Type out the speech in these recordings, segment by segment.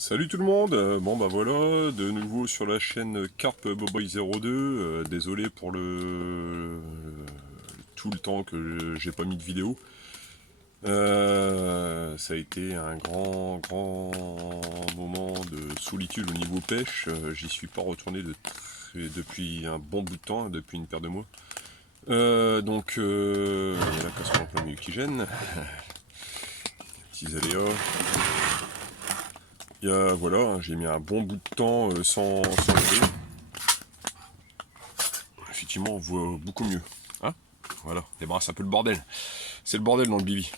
Salut tout le monde, bon bah voilà, de nouveau sur la chaîne Carp Boboy02, désolé pour tout le temps que j'ai pas mis de vidéo. Ça a été un grand moment de solitude au niveau pêche, j'y suis pas retourné depuis un bon bout de temps, depuis une paire de mois. Donc la casse en plein milieu qui gêne, petits aléas. Voilà, hein, j'ai mis un bon bout de temps sans lever. Effectivement, on voit beaucoup mieux. Hein, voilà, débarrasse un peu le bordel. C'est le bordel dans le bibi.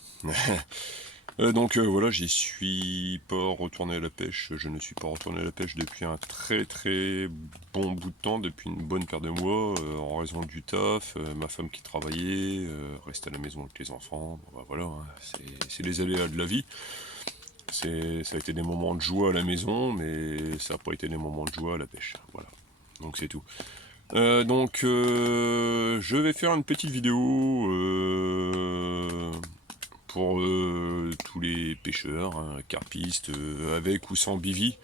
Donc voilà, j'y suis pas retourné à la pêche. Je ne suis pas retourné à la pêche depuis un très bon bout de temps, depuis une bonne paire de mois, en raison du taf, ma femme qui travaillait, reste à la maison avec les enfants. Bon, bah, voilà, hein, c'est les aléas de la vie. Ça a été des moments de joie à la maison, mais ça n'a pas été des moments de joie à la pêche. Voilà, donc c'est tout. Je vais faire une petite vidéo pour tous les pêcheurs, hein, carpistes, avec ou sans bivy.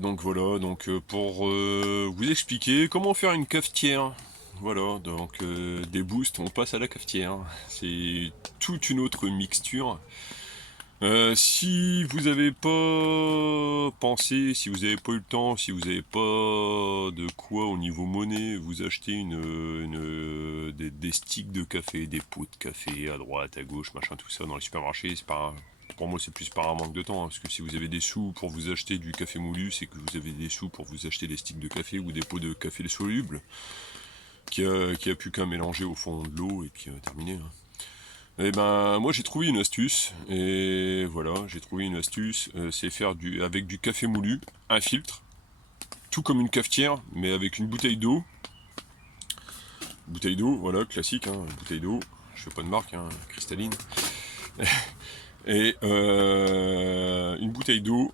Donc voilà, pour vous expliquer comment faire une cafetière. Voilà, donc des boosts, on passe à la cafetière. C'est toute une autre mixture. Si vous n'avez pas pensé, si vous n'avez pas eu le temps, si vous n'avez pas de quoi au niveau monnaie, vous achetez des sticks de café, des pots de café à droite, à gauche, machin, tout ça dans les supermarchés, c'est pas, pour moi c'est plus par un manque de temps, hein, parce que si vous avez des sous pour vous acheter du café moulu, c'est que vous avez des sous pour vous acheter des sticks de café ou des pots de café solubles, qui a plus qu'à mélanger au fond de l'eau et puis terminé. Hein. Et ben moi j'ai trouvé une astuce, et voilà, j'ai trouvé une astuce, c'est faire avec du café moulu, un filtre, tout comme une cafetière, mais avec une bouteille d'eau, voilà, classique, hein, bouteille d'eau, je fais pas de marque, hein, cristalline, et une bouteille d'eau,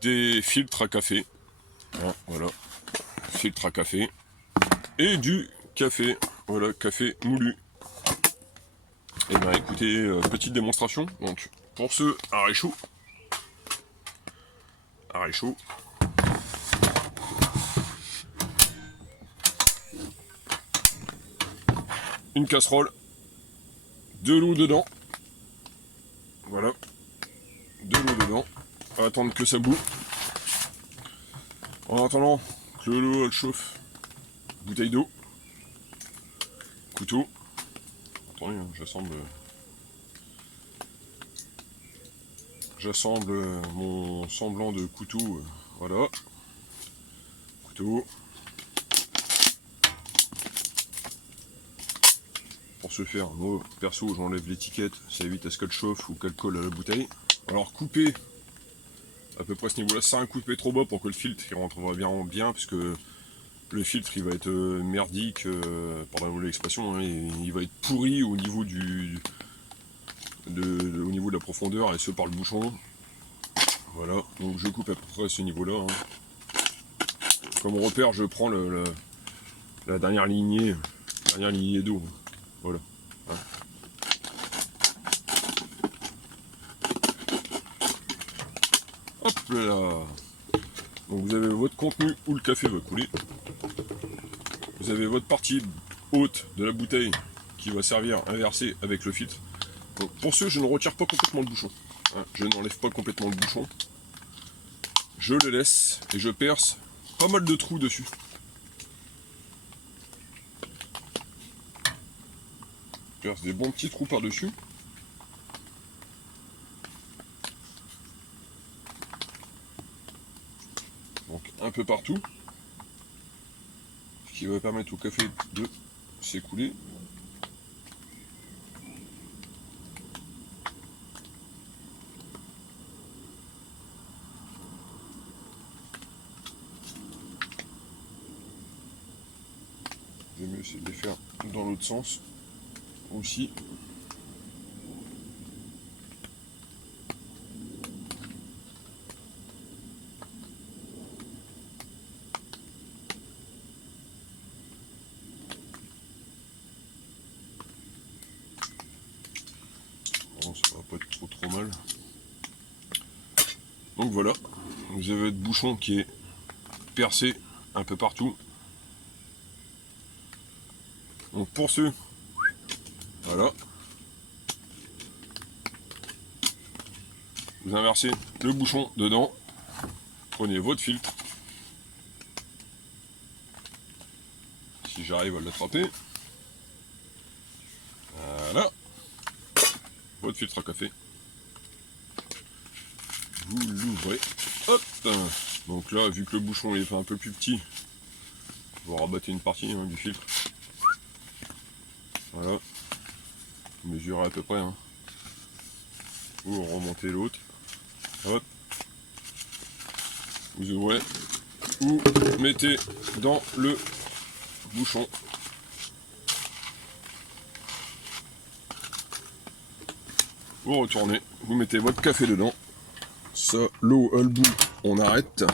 des filtres à café, hein, voilà, filtre à café, et du café, voilà, café moulu. Et ben écoutez, petite démonstration, donc pour ce à réchaud, une casserole, de l'eau dedans, voilà, de l'eau dedans, on va attendre que ça bout. En attendant que l'eau elle chauffe, bouteille d'eau, couteau, attendez, hein, j'assemble mon semblant de couteau, voilà, couteau. Pour ce faire, moi perso j'enlève l'étiquette, ça évite à ce qu'elle chauffe ou qu'elle colle à la bouteille. Alors couper à peu près à ce niveau là, c'est un coupé trop bas pour que le filtre il rentre bien puisque le filtre il va être merdique, pardon l'expression, hein, il va être pourri au niveau au niveau de la profondeur et ce par le bouchon. Voilà, donc je coupe à peu près à ce niveau là. Hein. Comme repère je prends la dernière lignée d'eau. Voilà. Hein. Hop là. Donc vous avez votre contenu où le café va couler. Vous avez votre partie haute de la bouteille qui va servir à verser avec le filtre. Donc pour ce, je ne retire pas complètement le bouchon. Hein, je n'enlève pas complètement le bouchon. Je le laisse et je perce pas mal de trous dessus. Je perce des bons petits trous par-dessus. Donc un peu partout. Ce qui va permettre au café de s'écouler. Le mieux c'est de les faire dans l'autre sens aussi. Bon, ça va pas être trop mal. Donc voilà, vous avez votre bouchon qui est percé un peu partout. Donc pour ceux, voilà, vous inversez le bouchon dedans, prenez votre filtre, si j'arrive à l'attraper, voilà, votre filtre à café, vous l'ouvrez, hop, donc là vu que le bouchon est un peu plus petit, vous rabattez une partie du filtre, voilà, vous mesurez à peu près, vous remontez l'autre, hop, vous ouvrez, vous mettez dans le bouchon, vous retournez, vous mettez votre café dedans, ça, l'eau à le bout, on arrête.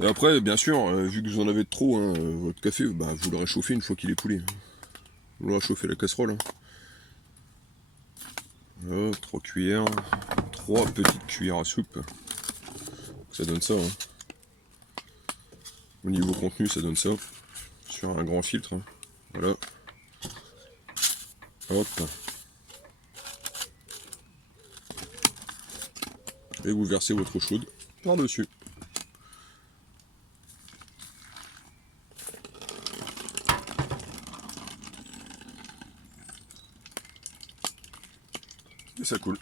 Et après, bien sûr, vu que vous en avez trop, votre café, vous le réchauffez une fois qu'il est coulé. Vous le réchauffez la casserole. Voilà, 3 cuillères, 3 petites cuillères à soupe. Ça donne ça. Au niveau contenu, ça donne ça. Sur un grand filtre. Voilà. Hop. Et vous versez votre eau chaude par-dessus. Et ça coule.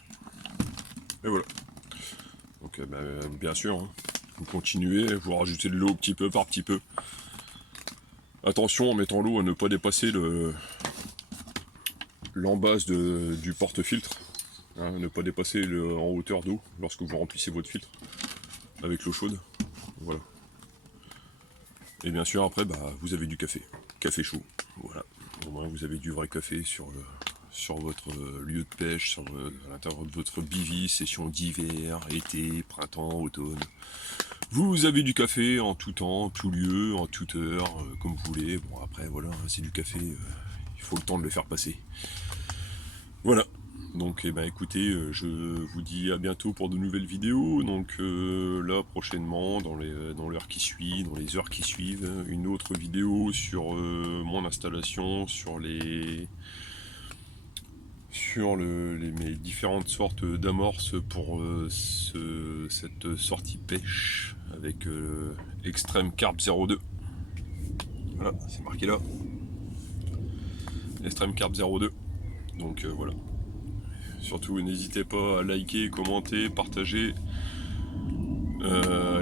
Et voilà. Donc bien sûr, vous continuez, vous rajoutez de l'eau petit peu par petit peu. Attention en mettant l'eau à ne pas dépasser l'embase du porte-filtre. Ne pas dépasser en hauteur d'eau lorsque vous remplissez votre filtre avec l'eau chaude. Voilà. Et bien sûr après vous avez du café. Café chaud. Voilà. Au moins vous avez du vrai café sur votre lieu de pêche, à l'intérieur de votre bivy, session d'hiver, été, printemps, automne. Vous avez du café en tout temps, tout lieu, en toute heure, comme vous voulez. Bon après voilà, c'est du café, il faut le temps de le faire passer. Voilà. Donc écoutez, je vous dis à bientôt pour de nouvelles vidéos. Donc là prochainement, dans l'heure qui suit, dans les heures qui suivent, une autre vidéo sur mon installation, sur mes différentes sortes d'amorces pour cette sortie pêche avec Extreme Carp 02. Voilà, c'est marqué là. Extreme Carp 02. Donc voilà. Surtout n'hésitez pas à liker, commenter, partager,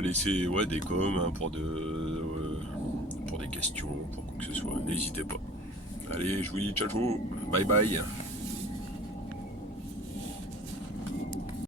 laisser des coms pour des questions, pour quoi que ce soit. N'hésitez pas. Allez, je vous dis ciao, bye bye.